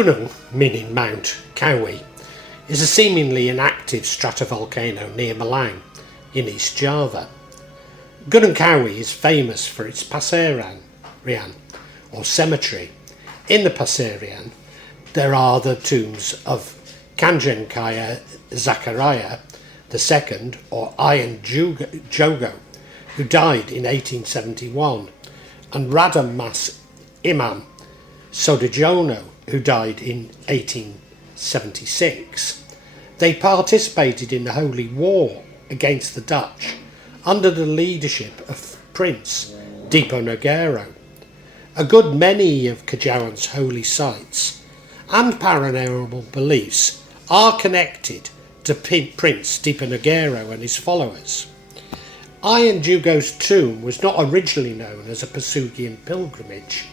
Gunung, meaning Mount Kawi, is a seemingly inactive stratovolcano near Malang in East Java. Gunung Kawi is famous for its Pasirian, or cemetery. In the Pasirian, there are the tombs of Kanjen Kaya Zakaria II, or Iron Jogo, who died in 1871, and Radam Mas Imam Sodajono, who died in 1876. They participated in the Holy War against the Dutch under the leadership of Prince Diponegoro. A good many of Kajawan's holy sites and paranormal beliefs are connected to Prince Diponegoro and his followers. Iron Jugo's tomb was not originally known as a Pesugihan pilgrimage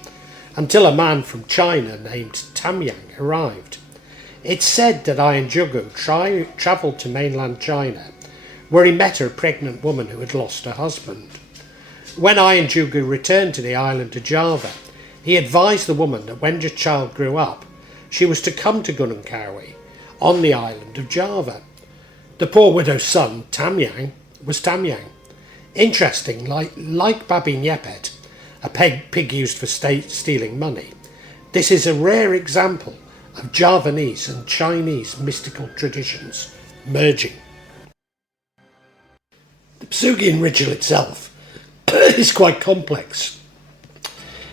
until a man from China named Tamyang arrived. It's said that Iron Jugo travelled to mainland China, where he met a pregnant woman who had lost her husband. When Iron Jugo returned to the island of Java, he advised the woman that when the child grew up, she was to come to Gunung Kawi on the island of Java. The poor widow's son, Tamyang, was Tamyang. Interesting, like Babi Nyepet, a pig used for stealing money, this is a rare example of Javanese and Chinese mystical traditions merging. The Pesugihan ritual itself is quite complex,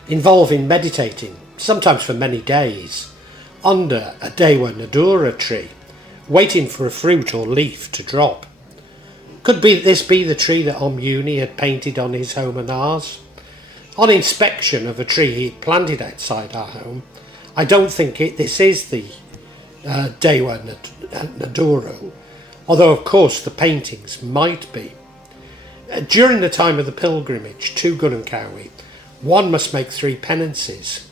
involving meditating, sometimes for many days, under a Dewa Nadura tree, waiting for a fruit or leaf to drop. Could this be the tree that Muni had painted on his home and ours? On inspection of a tree he had planted outside our home, I don't think this is the Dewa Nadura, although of course the paintings might be. During the time of the pilgrimage to Gunung Kawi, one must make 3 penances.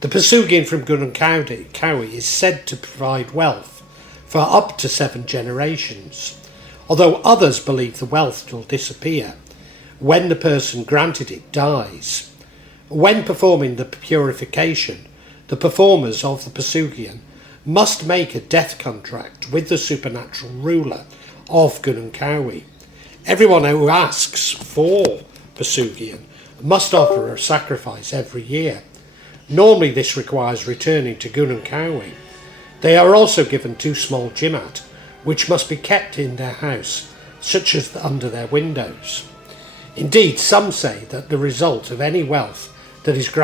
The Pesugihan from Gunung Kawi is said to provide wealth for up to 7 generations, although others believe the wealth will disappear when the person granted it dies. When performing the purification, the performers of the Pesugihan must make a death contract with the supernatural ruler of Gunung Kawi. Everyone who asks for Pesugihan must offer a sacrifice every year. Normally this requires returning to Gunung Kawi. They are also given 2 small jimat, which must be kept in their house, such as under their windows. Indeed, some say that the result of any wealth that is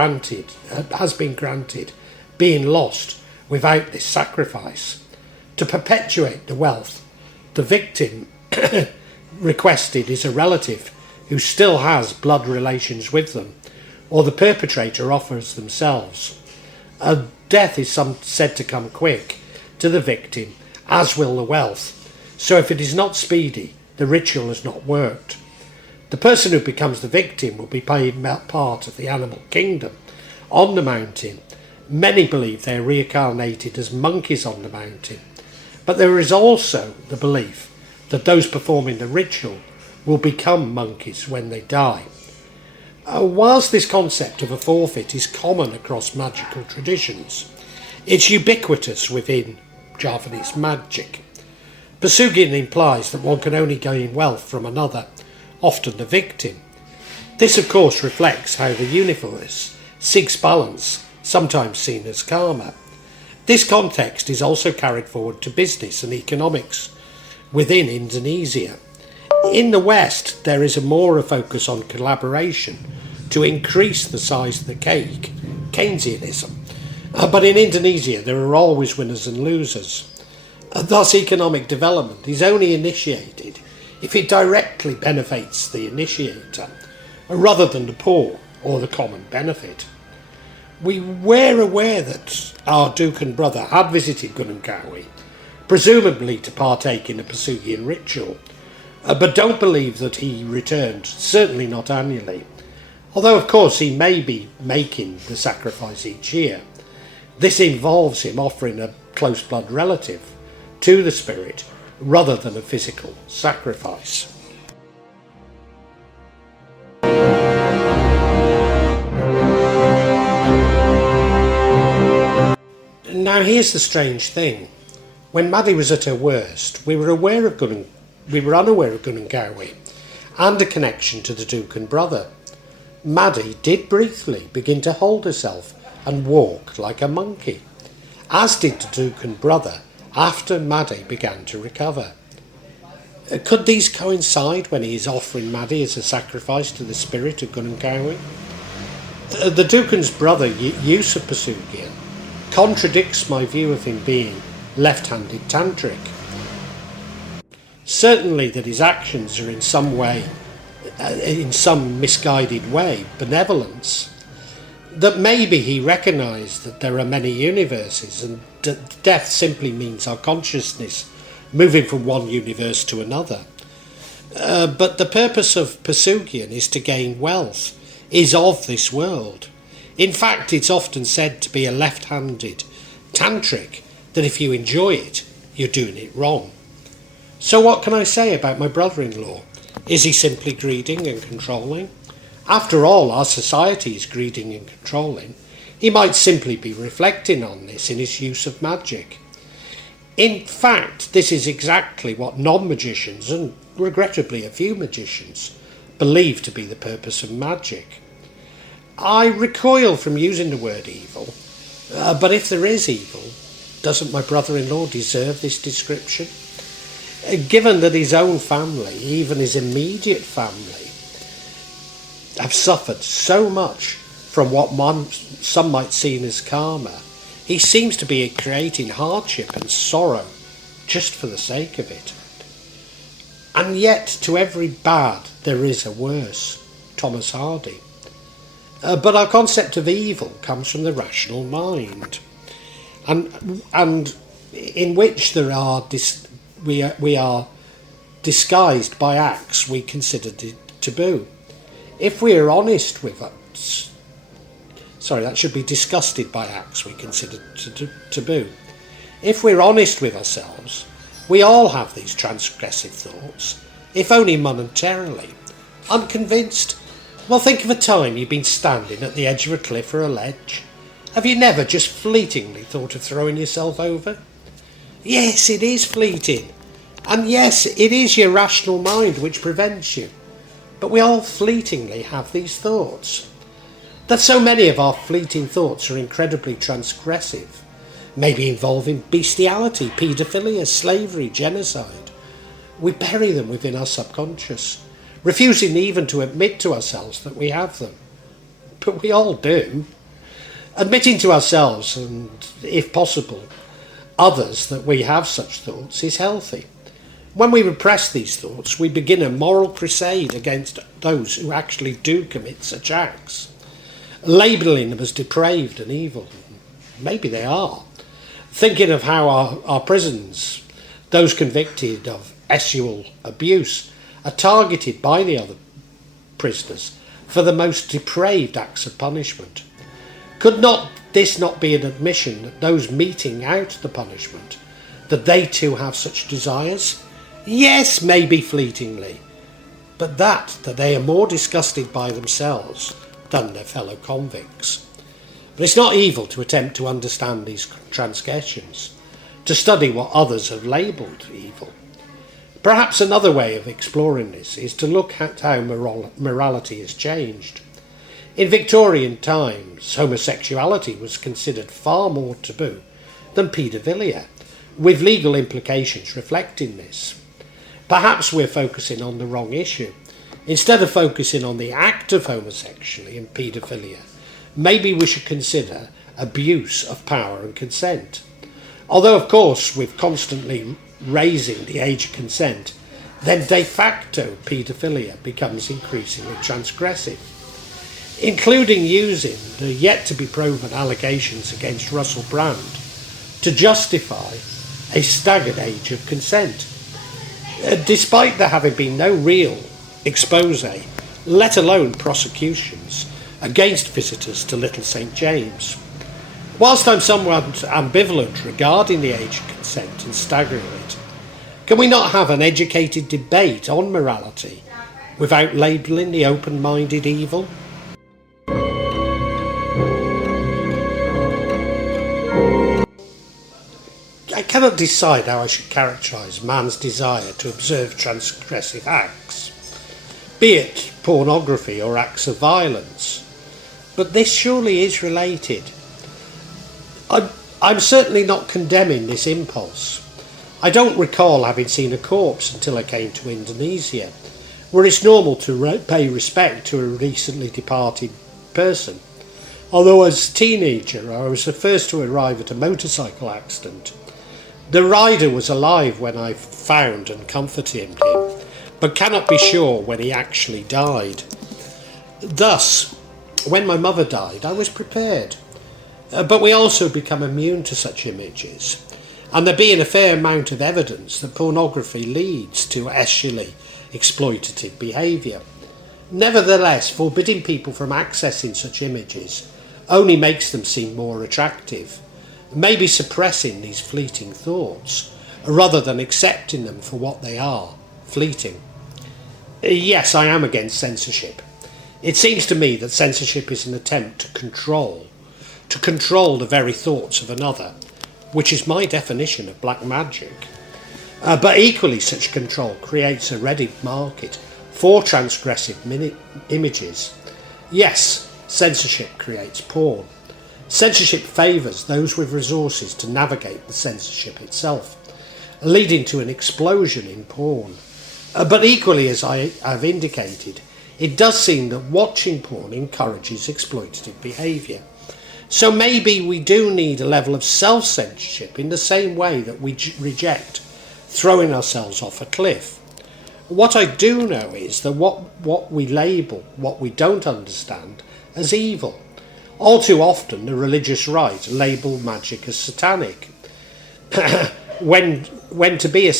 has been granted being lost without this sacrifice. To perpetuate the wealth, the victim requested is a relative who still has blood relations with them, or the perpetrator offers themselves. A death is said to come quick to the victim, as will the wealth, so if it is not speedy, the ritual has not worked. The person who becomes the victim will be paid part of the animal kingdom on the mountain. Many believe they are reincarnated as monkeys on the mountain, but there is also the belief that those performing the ritual will become monkeys when they die. Whilst this concept of a forfeit is common across magical traditions, it's ubiquitous within Javanese magic. Pesugihan implies that one can only gain wealth from another, often the victim. This of course reflects how the universe seeks balance, sometimes seen as karma. This context is also carried forward to business and economics within Indonesia. In the West, there is more a focus on collaboration to increase the size of the cake, Keynesianism. But in Indonesia, there are always winners and losers. Thus, economic development is only initiated if it directly benefits the initiator, rather than the poor or the common benefit. We were aware that our dukun brother had visited Gunung Kawi, presumably to partake in a Pesugihan ritual, but don't believe that he returned, certainly not annually, although of course he may be making the sacrifice each year. This involves him offering a close blood relative to the spirit rather than a physical sacrifice. Now here's the strange thing. When Maddie was at her worst, we were unaware of Gunung Kawi and a connection to the dukun brother. Maddie did briefly begin to hold herself and walk like a monkey, as did the dukun brother after Maddie began to recover. Could these coincide when he is offering Maddie as a sacrifice to the spirit of Gunung Kawi? The dukun's brother use of Pesugihan contradicts my view of him being left-handed Tantric. Certainly that his actions are in some way, in some misguided way, benevolence. That maybe he recognised that there are many universes and that death simply means our consciousness moving from one universe to another. But the purpose of Pesugihan is to gain wealth, is of this world. In fact, it's often said to be a left-handed Tantric, that if you enjoy it, you're doing it wrong. So what can I say about my brother-in-law? Is he simply greedy and controlling? After all, our society is greedy and controlling. He might simply be reflecting on this in his use of magic. In fact, this is exactly what non-magicians, and regrettably a few magicians, believe to be the purpose of magic. I recoil from using the word evil, but if there is evil, doesn't my brother-in-law deserve this description? Given that his own family, even his immediate family, have suffered so much from what some might see as karma, he seems to be creating hardship and sorrow just for the sake of it. And yet to every bad there is a worse. Thomas Hardy. But our concept of evil comes from the rational mind, and in which there are we are disguised by acts we consider taboo. If we are honest with us, that should be disgusted by acts we consider taboo. If we're honest with ourselves, we all have these transgressive thoughts, if only momentarily. Unconvinced? Well, think of a time you've been standing at the edge of a cliff or a ledge. Have you never just fleetingly thought of throwing yourself over? Yes, it is fleeting. And yes, it is your rational mind which prevents you. But we all fleetingly have these thoughts. That so many of our fleeting thoughts are incredibly transgressive, maybe involving bestiality, paedophilia, slavery, genocide. We bury them within our subconscious, refusing even to admit to ourselves that we have them. But we all do. Admitting to ourselves, and if possible, others, that we have such thoughts is healthy. When we repress these thoughts, we begin a moral crusade against those who actually do commit such acts, labelling them as depraved and evil. Maybe they are. Thinking of how our prisons, those convicted of sexual abuse, are targeted by the other prisoners for the most depraved acts of punishment. Could this not be an admission that those meting out the punishment, that they too have such desires? Yes, maybe fleetingly, but that they are more disgusted by themselves than their fellow convicts. But it's not evil to attempt to understand these transgressions, to study what others have labelled evil. Perhaps another way of exploring this is to look at how morality has changed. In Victorian times, homosexuality was considered far more taboo than paedophilia, with legal implications reflecting this. Perhaps we're focusing on the wrong issue. Instead of focusing on the act of homosexuality and paedophilia, maybe we should consider abuse of power and consent. Although, of course, with constantly raising the age of consent, then de facto paedophilia becomes increasingly transgressive, including using the yet-to-be-proven allegations against Russell Brand to justify a staggered age of consent, despite there having been no real expose, let alone prosecutions, against visitors to Little St James. Whilst I'm somewhat ambivalent regarding the age of consent and staggering it, can we not have an educated debate on morality without labelling the open-minded evil? cannot decide how I should characterise man's desire to observe transgressive acts, be it pornography or acts of violence. But this surely is related. I'm certainly not condemning this impulse. I don't recall having seen a corpse until I came to Indonesia, where it's normal to pay respect to a recently departed person. Although as a teenager I was the first to arrive at a motorcycle accident. The rider was alive when I found and comforted him, but cannot be sure when he actually died. Thus, when my mother died, I was prepared. But we also become immune to such images, and there being a fair amount of evidence that pornography leads to sexually exploitative behaviour. Nevertheless, forbidding people from accessing such images only makes them seem more attractive, maybe suppressing these fleeting thoughts, rather than accepting them for what they are, fleeting. Yes, I am against censorship. It seems to me that censorship is an attempt to control the very thoughts of another, which is my definition of black magic. But equally, such control creates a ready market for transgressive images. Yes, censorship creates porn. Censorship favours those with resources to navigate the censorship itself, leading to an explosion in porn. But equally, as I have indicated, it does seem that watching porn encourages exploitative behaviour. So maybe we do need a level of self-censorship in the same way that we reject throwing ourselves off a cliff. What I do know is that what we label, what we don't understand, as evil. All too often the religious right label magic as satanic. when to be a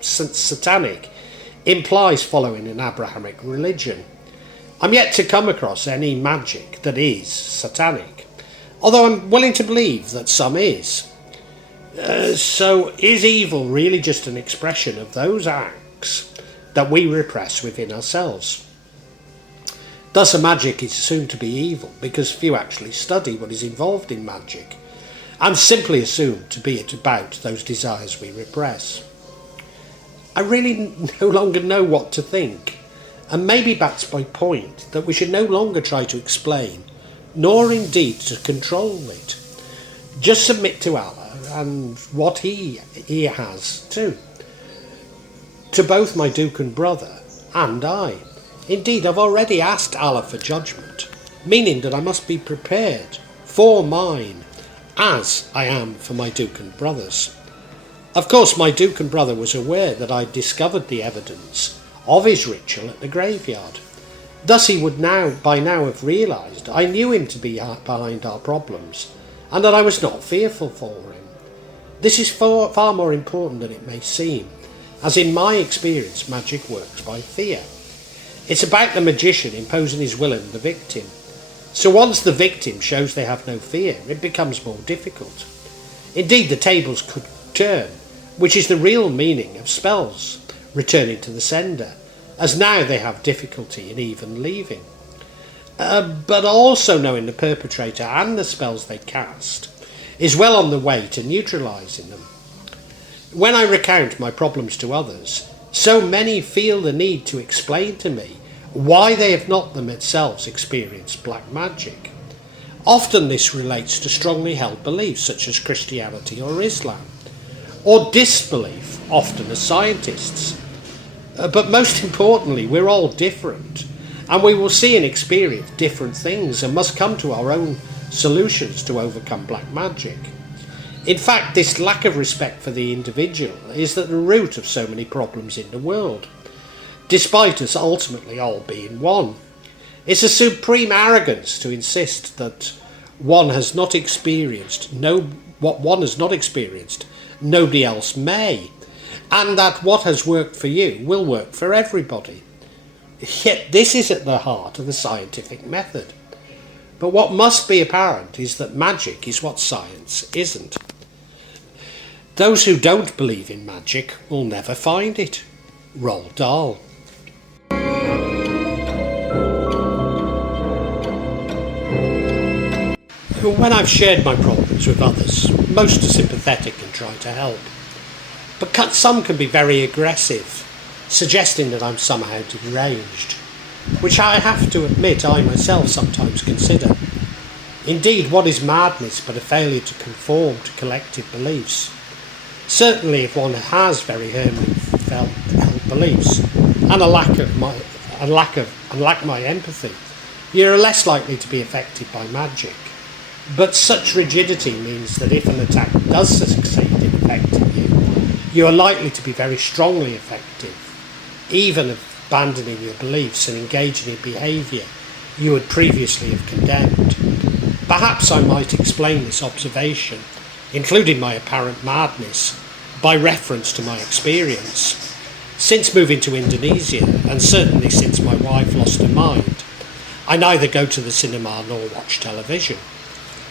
satanic implies following an Abrahamic religion. I'm yet to come across any magic that is satanic, although I'm willing to believe that some is. So is evil really just an expression of those acts that we repress within ourselves? Thus a magic is assumed to be evil because few actually study what is involved in magic, and simply assumed to be about those desires we repress. I really no longer know what to think, and maybe that's my point, that we should no longer try to explain, nor indeed to control it. Just submit to Allah and what He has too. To both my dukun brother and I. Indeed, I've already asked Allah for judgment, meaning that I must be prepared for mine, as I am for my dukun brothers. Of course, my dukun brother was aware that I discovered the evidence of his ritual at the graveyard. Thus he would by now have realised I knew him to be behind our problems, and that I was not fearful for him. This is far more important than it may seem, as in my experience magic works by fear. It's about the magician imposing his will on the victim. So once the victim shows they have no fear, it becomes more difficult. Indeed, the tables could turn, which is the real meaning of spells returning to the sender, as now they have difficulty in even leaving. But also knowing the perpetrator and the spells they cast is well on the way to neutralising them. When I recount my problems to others, so many feel the need to explain to me why they have not themselves experienced black magic. Often this relates to strongly held beliefs such as Christianity or Islam, or disbelief, often as scientists. But most importantly, we're all different, and we will see and experience different things and must come to our own solutions to overcome black magic. In fact, this lack of respect for the individual is at the root of so many problems in the world, despite us ultimately all being one. It's a supreme arrogance to insist that what one has not experienced, nobody else may, and that what has worked for you will work for everybody. Yet this is at the heart of the scientific method. But what must be apparent is that magic is what science isn't. Those who don't believe in magic will never find it. Roald Dahl. When I've shared my problems problems with others. Most are sympathetic and try to help. But some can be very aggressive, suggesting that I'm somehow deranged, which I have to admit I myself sometimes consider. Indeed, what is madness but a failure to conform to collective beliefs? Certainly if one has very firmly held beliefs and lack my empathy, you're less likely to be affected by magic. But such rigidity means that if an attack does succeed in affecting you, you are likely to be very strongly effective, even abandoning your beliefs and engaging in behaviour you would previously have condemned. Perhaps I might explain this observation, including my apparent madness, by reference to my experience. Since moving to Indonesia, and certainly since my wife lost her mind, I neither go to the cinema nor watch television.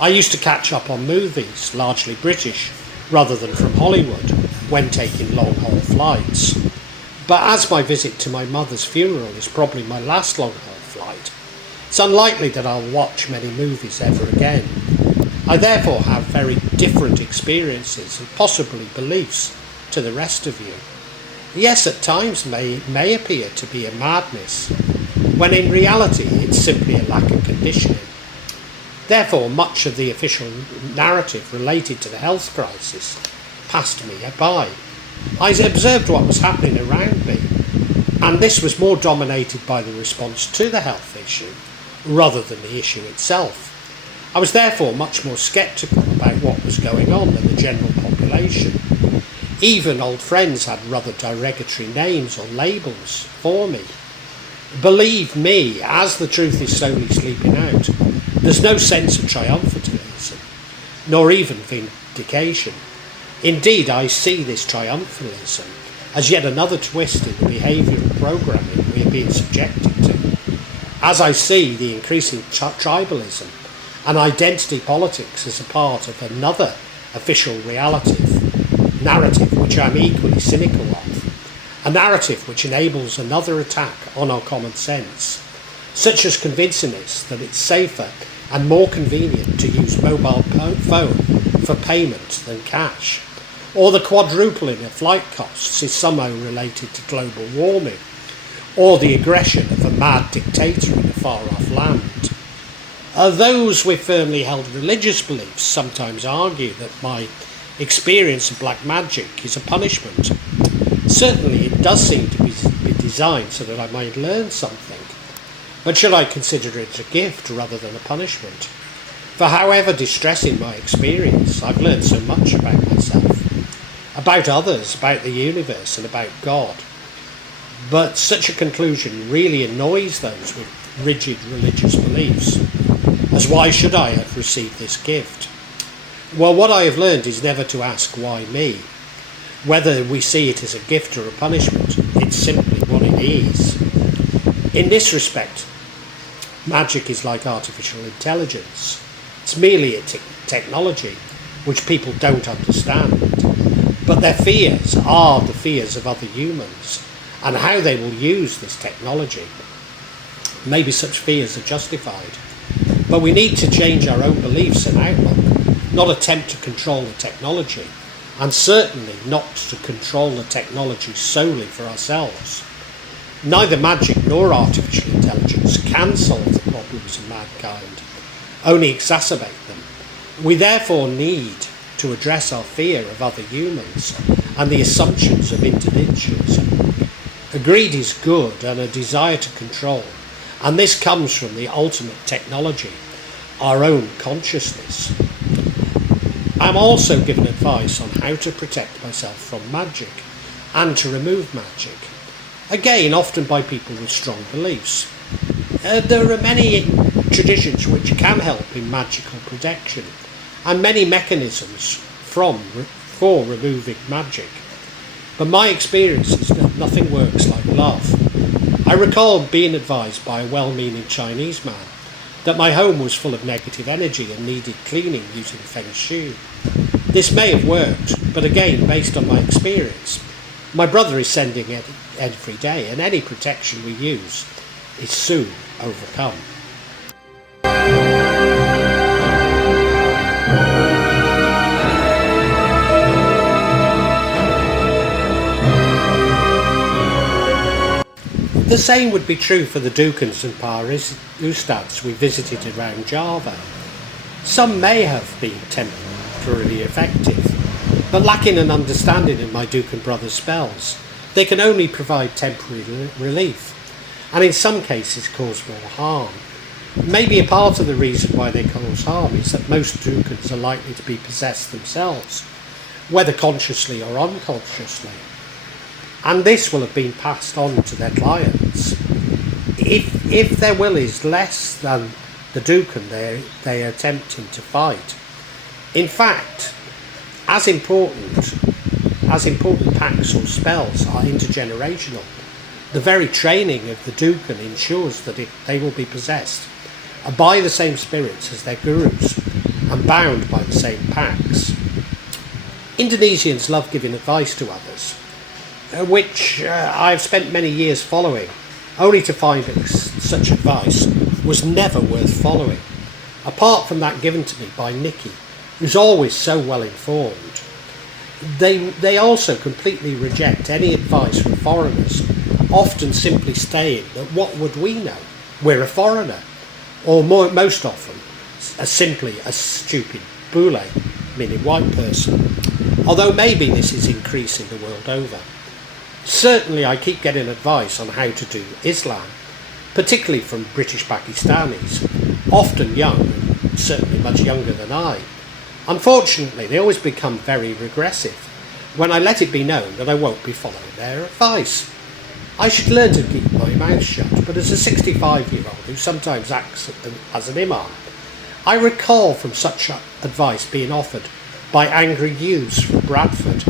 I used to catch up on movies, largely British, rather than from Hollywood, when taking long-haul flights. But as my visit to my mother's funeral is probably my last long-haul flight, it's unlikely that I'll watch many movies ever again. I therefore have very different experiences and possibly beliefs to the rest of you. Yes, at times may appear to be a madness, when in reality it's simply a lack of conditioning. Therefore, much of the official narrative related to the health crisis passed me by. I observed what was happening around me, and this was more dominated by the response to the health issue rather than the issue itself. I was therefore much more sceptical about what was going on than the general population. Even old friends had rather derogatory names or labels for me. Believe me, as the truth is slowly sleeping out, there's no sense of triumphalism, nor even vindication. Indeed, I see this triumphalism as yet another twist in the behavioural programming we are being subjected to, as I see the increasing tribalism and identity politics as a part of another official narrative which I'm equally cynical of, a narrative which enables another attack on our common sense, such as convincing us that it's safer and more convenient to use mobile phone for payment than cash, or the quadrupling of flight costs is somehow related to global warming, or the aggression of a mad dictator in a far-off land. Those with firmly held religious beliefs sometimes argue that my experience of black magic is a punishment. Certainly it does seem to be designed so that I might learn something, but should I consider it a gift rather than a punishment? For however distressing my experience, I've learned so much about myself, about others, about the universe and about God. But such a conclusion really annoys those with rigid religious beliefs, as why should I have received this gift? Well, what I have learned is never to ask why me. Whether we see it as a gift or a punishment, it's simply what it is. In this respect, magic is like artificial intelligence. It's merely a technology which people don't understand. But their fears are the fears of other humans and how they will use this technology. Maybe such fears are justified. But we need to change our own beliefs and outlook, not attempt to control the technology, and certainly not to control the technology solely for ourselves. Neither magic nor artificial intelligence can solve the problems of mankind, only exacerbate them. We therefore need to address our fear of other humans and the assumptions of individualism. Greed is good and a desire to control, and this comes from the ultimate technology, our own consciousness. I'm also given advice on how to protect myself from magic and to remove magic, again often by people with strong beliefs. There are many traditions which can help in magical protection and many mechanisms for removing magic. But my experience is that nothing works like love. I recall being advised by a well-meaning Chinese man that my home was full of negative energy and needed cleaning using feng shui. This may have worked, but again, based on my experience, my brother is sending it every day, and any protection we use is soon overcome. The same would be true for the Dukuns and Ustads we visited around Java. Some may have been temporarily effective, but lacking an understanding of my Dukun brother's spells, they can only provide temporary relief, and in some cases cause more harm. Maybe a part of the reason why they cause harm is that most Dukuns are likely to be possessed themselves, whether consciously or unconsciously, and this will have been passed on to their clients. If their will is less than the Dukun they are attempting to fight, in fact, as important pacts or spells are intergenerational, the very training of the Dukun ensures that they will be possessed by the same spirits as their gurus and bound by the same pacts. Indonesians love giving advice to others, which I've spent many years following, only to find that such advice was never worth following, apart from that given to me by Nikki, who's always so well informed. They also completely reject any advice from foreigners, often simply saying that what would we know? We're a foreigner, or most often simply a stupid bule, meaning white person, although maybe this is increasing the world over. Certainly I keep getting advice on how to do Islam, particularly from British Pakistanis, often young and certainly much younger than I. Unfortunately, they always become very regressive when I let it be known that I won't be following their advice. I should learn to keep my mouth shut, but as a 65-year-old who sometimes acts as an imam, I recall from such advice being offered by angry youths from Bradford,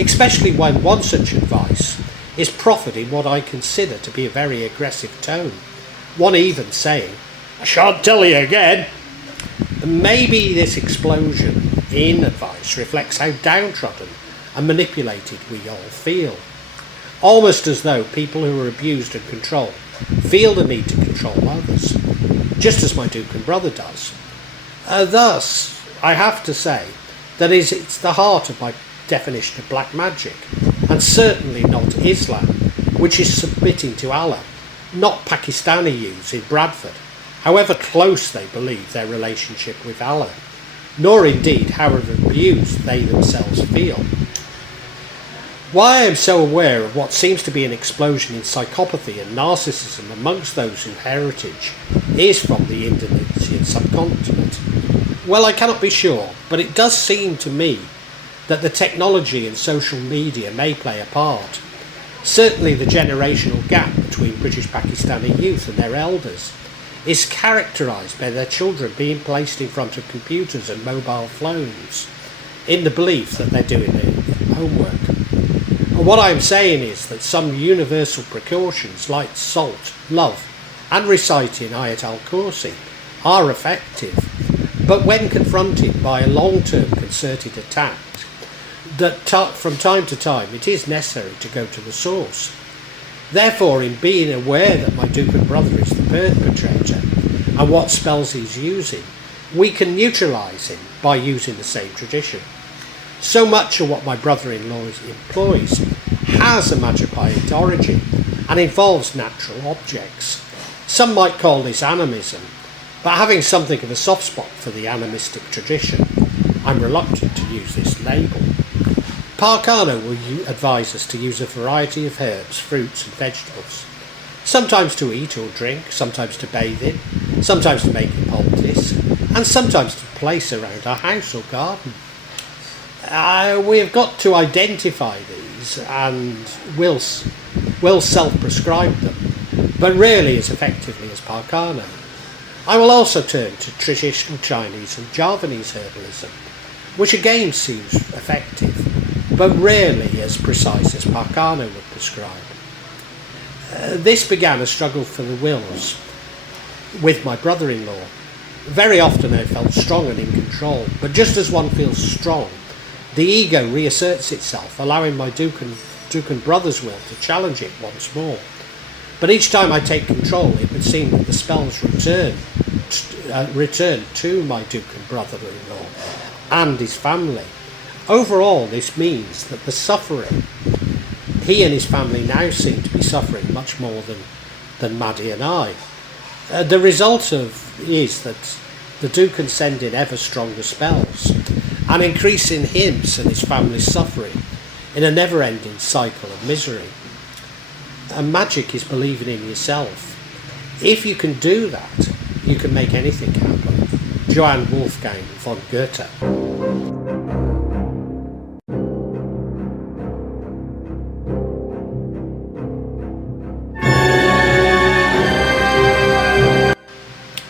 especially when one such advice is proffered in what I consider to be a very aggressive tone, one even saying, "I shan't tell you again." Maybe this explosion in advice reflects how downtrodden and manipulated we all feel, almost as though people who are abused and controlled feel the need to control others, just as my Dukun brother does. Thus, I have to say that it's the heart of my definition of black magic, and certainly not Islam, which is submitting to Allah, not Pakistani youths in Bradford, however close they believe their relationship with Allah, nor indeed however abused they themselves feel. Why I am so aware of what seems to be an explosion in psychopathy and narcissism amongst those whose heritage is from the Indonesian subcontinent, well, I cannot be sure, but it does seem to me that the technology and social media may play a part. Certainly the generational gap between British Pakistani youth and their elders is characterised by their children being placed in front of computers and mobile phones in the belief that they're doing their homework. And what I'm saying is that some universal precautions like salt, love and reciting Ayat al-Kursi are effective, but when confronted by a long-term concerted attack, that from time to time it is necessary to go to the source. Therefore, in being aware that my Dukun brother is the perpetrator and what spells he's using, we can neutralise him by using the same tradition. So much of what my brother-in-law employs has a Majapahit origin and involves natural objects. Some might call this animism, but having something of a soft spot for the animistic tradition, I'm reluctant to use this label. Parkano will advise us to use a variety of herbs, fruits and vegetables, sometimes to eat or drink, sometimes to bathe in, sometimes to make poultice, and sometimes to place around our house or garden. We have got to identify these and will self-prescribe them, but rarely as effectively as Parkano. I will also turn to traditional Chinese and Javanese herbalism, which again seems effective, but rarely as precise as Parkano would prescribe. This began a struggle for the wills with my brother-in-law. Very often I felt strong and in control, but just as one feels strong, the ego reasserts itself, allowing my Dukun brother's will to challenge it once more. But each time I take control, it would seem that the spells return to my Dukun brother-in-law and his family. Overall, this means that the suffering He and his family now seem to be suffering much more than Maddie and I. The result is that the dukun send in ever stronger spells and increasing his and his family's suffering in a never-ending cycle of misery. And magic is believing in yourself. If you can do that, you can make anything happen. Johann Wolfgang von Goethe.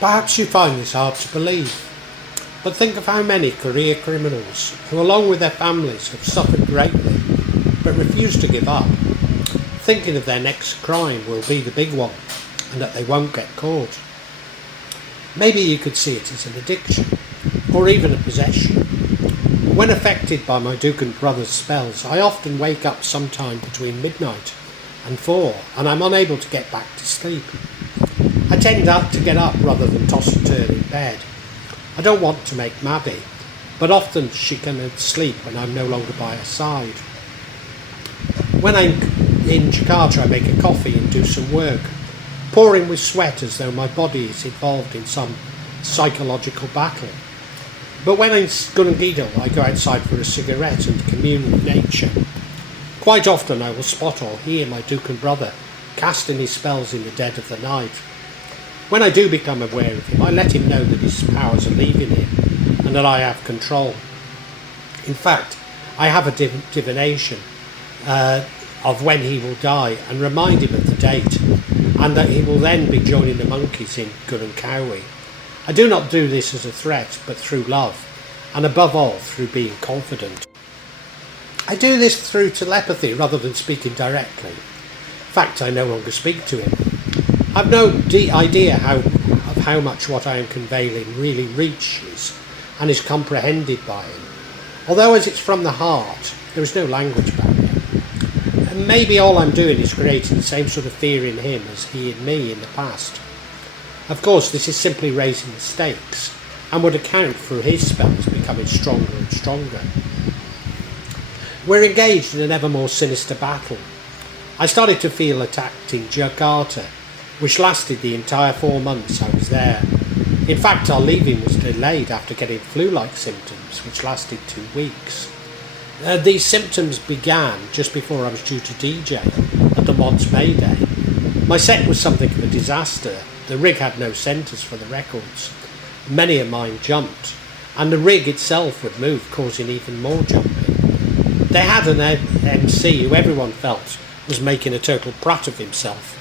Perhaps you find this hard to believe, but think of how many career criminals who, along with their families, have suffered greatly but refuse to give up, thinking of their next crime will be the big one and that they won't get caught. Maybe you could see it as an addiction or even a possession. When affected by my dukun brother's spells, I often wake up sometime between midnight and 4 and I'm unable to get back to sleep. I tend to get up rather than toss and turn in bed. I don't want to make Maddie, but often she can sleep when I'm no longer by her side. When I'm in Jakarta, I make a coffee and do some work, pouring with sweat as though my body is involved in some psychological battle. But when in Gunung Kawi, I go outside for a cigarette and commune with nature. Quite often I will spot or hear my dukun brother casting his spells in the dead of the night. When I do become aware of him, I let him know that his powers are leaving him and that I have control. In fact, I have a divination of when he will die and remind him of the date, and that he will then be joining the monkeys in Gunung Kawi. I do not do this as a threat, but through love, and above all through being confident. I do this through telepathy rather than speaking directly. In fact, I no longer speak to him. I've no idea of how much what I am conveying really reaches and is comprehended by him. Although as it's from the heart, there is no language barrier. And maybe all I'm doing is creating the same sort of fear in him as he in me in the past. Of course, this is simply raising the stakes and would account for his spells becoming stronger and stronger. We're engaged in an ever more sinister battle. I started to feel attacked in Jakarta, which lasted the entire 4 months I was there. In fact, our leaving was delayed after getting flu-like symptoms, which lasted 2 weeks. These symptoms began just before I was due to DJ at the Mods May Day. My set was something of a disaster. The rig had no centres for the records. Many of mine jumped, and the rig itself would move, causing even more jumping. They had an MC who everyone felt was making a total brat of himself.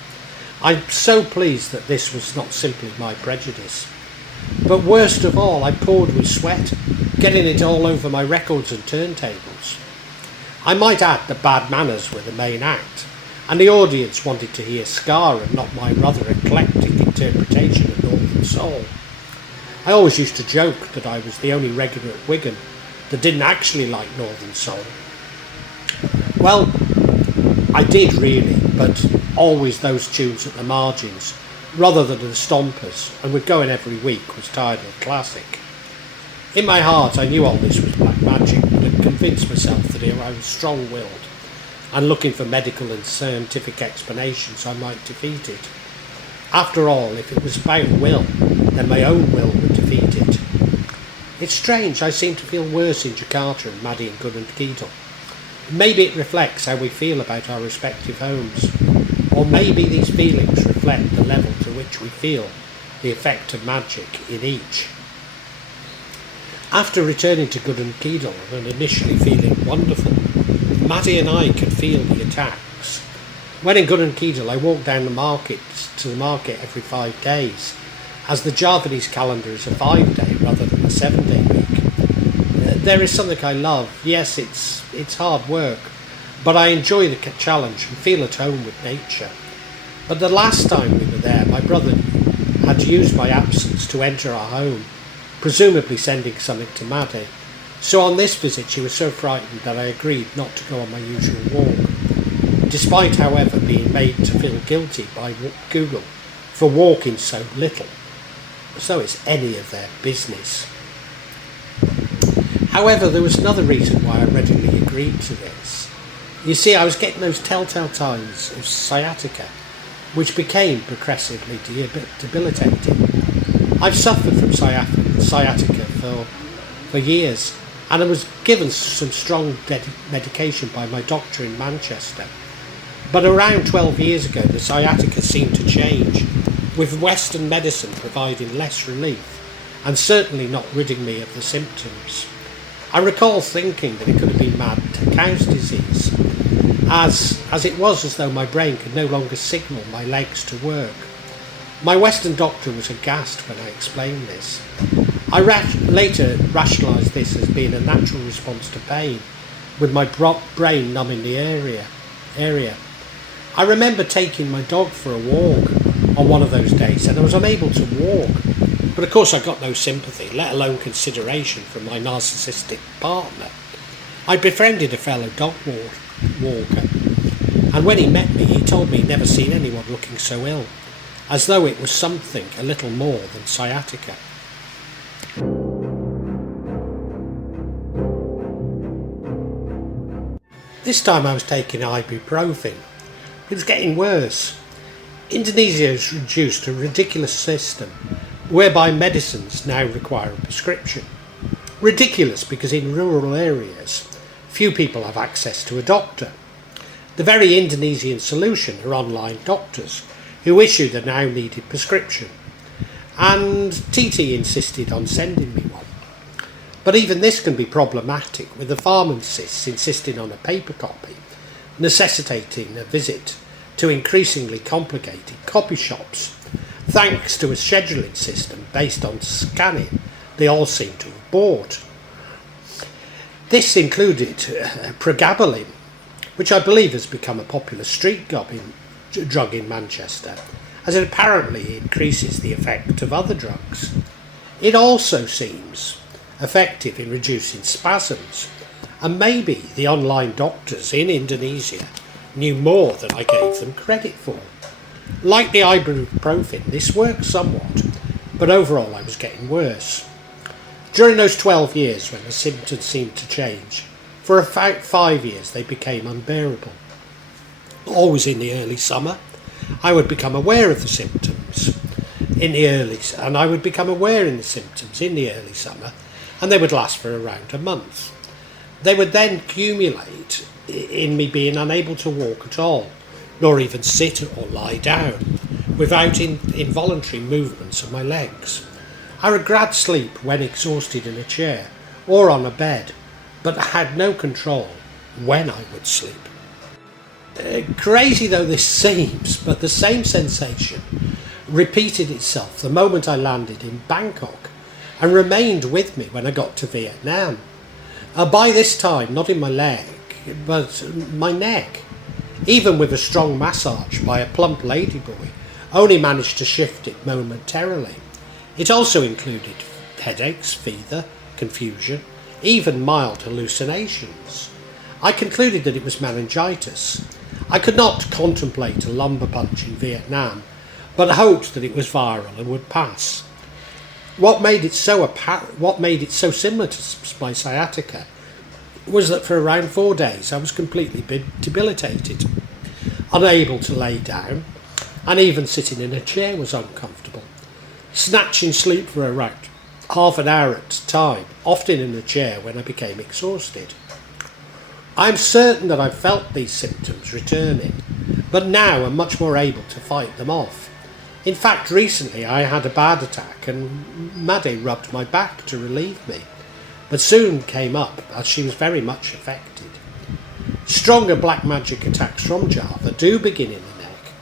I'm so pleased that this was not simply my prejudice. But worst of all, I poured with sweat, getting it all over my records and turntables. I might add that bad manners were the main act, and the audience wanted to hear ska and not my rather eclectic interpretation of Northern Soul. I always used to joke that I was the only regular at Wigan that didn't actually like Northern Soul. Well, I did really, but always those tunes at the margins, rather than the stompers, and would go in every week was tired of classic. In my heart I knew all this was black magic, but had convinced myself that I was strong-willed, and looking for medical and scientific explanations I might defeat it. After all, if it was about will, then my own will would defeat it. It's strange, I seem to feel worse in Jakarta and Maddie and Gunung Kawi. Maybe it reflects how we feel about our respective homes, or maybe these feelings reflect the level to which we feel the effect of magic in each. After returning to Gunung Kawi and initially feeling wonderful, Maddie and I could feel the attacks. When in Gunung Kawi, I walked down to the market every 5 days, as the Javanese calendar is a 5-day rather than a 7-day week. There is something I love. Yes, it's hard work, but I enjoy the challenge and feel at home with nature. But the last time we were there, my brother had used my absence to enter our home, presumably sending something to Maddie. So on this visit she was so frightened that I agreed not to go on my usual walk, despite however being made to feel guilty by Google for walking so little, as though it's any of their business. However, there was another reason why I readily agreed to this. You see, I was getting those telltale signs of sciatica, which became progressively debilitating. I've suffered from sciatica for years, and I was given some strong medication by my doctor in Manchester. But around 12 years ago, the sciatica seemed to change, with Western medicine providing less relief, and certainly not ridding me of the symptoms. I recall thinking that it could have been mad cow's disease, as it was as though my brain could no longer signal my legs to work. My Western doctor was aghast when I explained this. I later rationalised this as being a natural response to pain, with my brain numbing the area. I remember taking my dog for a walk on one of those days, and I was unable to walk. But of course I got no sympathy, let alone consideration from my narcissistic partner. I befriended a fellow dog walker, and when he met me, he told me he'd never seen anyone looking so ill, as though it was something a little more than sciatica. This time I was taking ibuprofen. It was getting worse. Indonesia has reduced a ridiculous system whereby medicines now require a prescription. Ridiculous because in rural areas, few people have access to a doctor. The very Indonesian solution are online doctors who issue the now needed prescription, and TT insisted on sending me one. But even this can be problematic, with the pharmacists insisting on a paper copy, necessitating a visit to increasingly complicated copy shops. Thanks to a scheduling system based on scanning, they all seem to have bought. This included pregabalin, which I believe has become a popular street drug in Manchester, as it apparently increases the effect of other drugs. It also seems effective in reducing spasms, and maybe the online doctors in Indonesia knew more than I gave them credit for. Like the ibuprofen, this worked somewhat, but overall I was getting worse. During those 12 years when the symptoms seemed to change, for about 5 years they became unbearable. Always in the early summer, I would become aware of the symptoms and I would become aware in the symptoms in the early summer, and they would last for around a month. They would then accumulate in me being unable to walk at all, nor even sit or lie down, without involuntary movements of my legs. I would grab sleep when exhausted in a chair or on a bed, but had no control when I would sleep. Crazy though this seems, but the same sensation repeated itself the moment I landed in Bangkok, and remained with me when I got to Vietnam. By this time, not in my leg, but my neck. Even with a strong massage by a plump ladyboy, only managed to shift it momentarily. It also included headaches, fever, confusion, even mild hallucinations. I concluded that it was meningitis. I could not contemplate a lumbar punch in Vietnam, but hoped that it was viral and would pass. What made it so similar to my sciatica was that for around 4 days I was completely debilitated, unable to lay down, and even sitting in a chair was uncomfortable. Snatching sleep for around half an hour at a time, often in a chair when I became exhausted. I am certain that I felt these symptoms returning, but now am much more able to fight them off. In fact, recently I had a bad attack and Made rubbed my back to relieve me, but soon came up as she was very much affected. Stronger black magic attacks from Java do begin in the neck.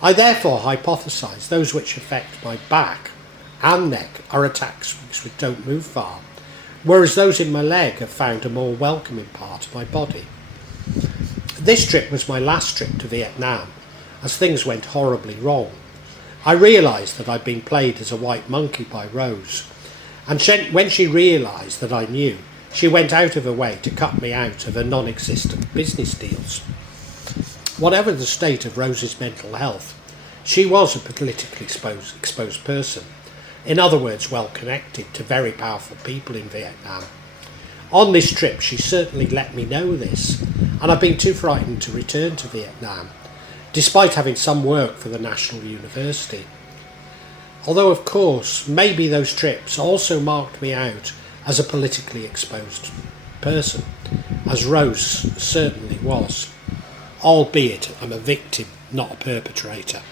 I therefore hypothesise those which affect my back and neck are attacks which don't move far, whereas those in my leg have found a more welcoming part of my body. This trip was my last trip to Vietnam, as things went horribly wrong. I realised that I'd been played as a white monkey by Rose, and when she realised that I knew, she went out of her way to cut me out of her non-existent business deals. Whatever the state of Rose's mental health, she was a politically exposed person, in other words well connected to very powerful people in Vietnam. On this trip, she certainly let me know this, and I've been too frightened to return to Vietnam, despite having some work for the National University. Although, of course, maybe those trips also marked me out as a politically exposed person, as Rose certainly was, albeit I'm a victim, not a perpetrator.